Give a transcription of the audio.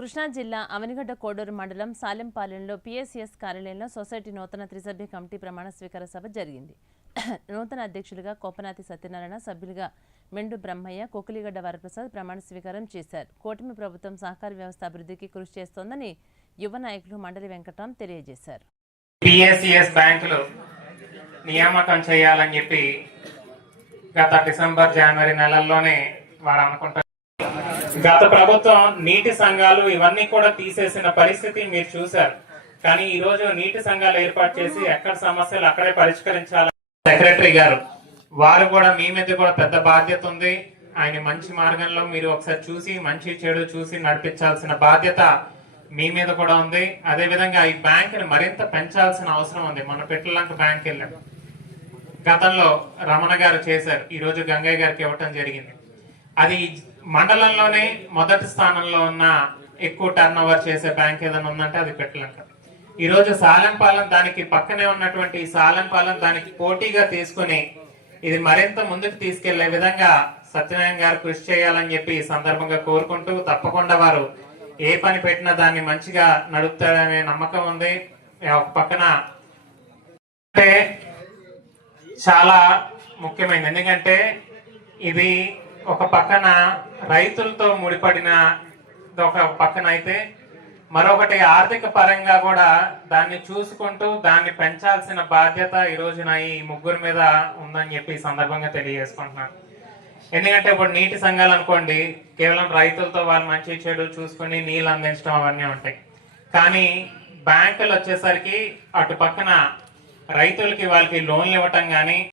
కృష్ణా జిల్లా అవనిగడ్డ కోడూరు మండలం సాలెంపాలెంలో పిఎస్సిఎస్ కార్యాలయంలో సొసైటీ నూతన త్రిసభ్య కమిటీ ప్రమాణ స్వీకార సభ జరిగింది. నూతన అధ్యక్షులుగా కోపనాతి సత్యనారాయణ, సభ్యులుగా మెండు బ్రహ్మయ్య, కొకిలిగడ్డ వరప్రసాద్ ప్రమాణ స్వీకారం చేశారు. కూటమి ప్రభుత్వం సహకార వ్యవస్థ అభివృద్ధికి కృషి చేస్తోందని యువ నాయకులు మండలి వెంకటరాం తెలియజేశారు. పిఎస్సిఎస్ బ్యాంకులు నియామకం చేయాలని చెప్పి గత డిసెంబర్ జనవరి నెలల్లోనే వారు అనుకుంటారు. గత ప్రభుత్వం నీటి సంఘాలు ఇవన్నీ కూడా తీసేసిన పరిస్థితి మీరు చూశారు. కానీ ఈ రోజు నీటి సంఘాలు ఏర్పాటు చేసి ఎక్కడ సమస్యలు అక్కడే పరిష్కరించాలని సెక్రటరీ గారు వారు కూడా మీ మీద కూడా పెద్ద బాధ్యత ఉంది. ఆయన మంచి మార్గంలో మీరు ఒకసారి చూసి మంచి చెడు చూసి నడిపించాల్సిన బాధ్యత మీ మీద కూడా ఉంది. అదే విధంగా ఈ బ్యాంకుని మరింత పెంచాల్సిన అవసరం ఉంది. మన పిట్లలంక బ్యాంక్ వెళ్ళాం, గతంలో రమణ గారు చేశారు, ఈ రోజు గంగయ్య గారికి ఇవ్వటం జరిగింది. అది మండలంలోనే మొదటి స్థానంలో ఉన్న ఎక్కువ టర్న్ ఓవర్ చేసే బ్యాంక్ ఏదైనా ఉందంటే అది పిట్లలంక. ఈ రోజు సాలెంపాలెం దానికి పక్కనే ఉన్నటువంటి సాలెంపాలెం దానికి పోటీగా తీసుకుని ఇది మరింత ముందుకు తీసుకెళ్లే విధంగా సత్యనారాయణ గారు కృషి చేయాలని చెప్పి ఈ సందర్భంగా కోరుకుంటూ, తప్పకుండా వారు ఏ పని పెట్టినా దాన్ని మంచిగా నడుపుతారనే నమ్మకం ఉంది. ఒక పక్కన అంటే చాలా ముఖ్యమైనది, ఎందుకంటే ఇది ఒక పక్కన రైతులతో ముడిపడిన ఒక పక్కన అయితే మరొకటి ఆర్థిక పరంగా కూడా దాన్ని చూసుకుంటూ దాన్ని పెంచాల్సిన బాధ్యత ఈ రోజున ఈ ముగ్గురు మీద ఉందని చెప్పి ఈ సందర్భంగా తెలియజేసుకుంటున్నాను. ఎందుకంటే ఇప్పుడు నీటి సంఘాలు అనుకోండి, కేవలం రైతులతో వాళ్ళు మంచి చెడు చూసుకుని నీళ్ళు అందించడం అవన్నీ ఉంటాయి. కానీ బ్యాంకులు వచ్చేసరికి అటు పక్కన రైతులకి వాళ్ళకి లోన్లు ఇవ్వటం కానీ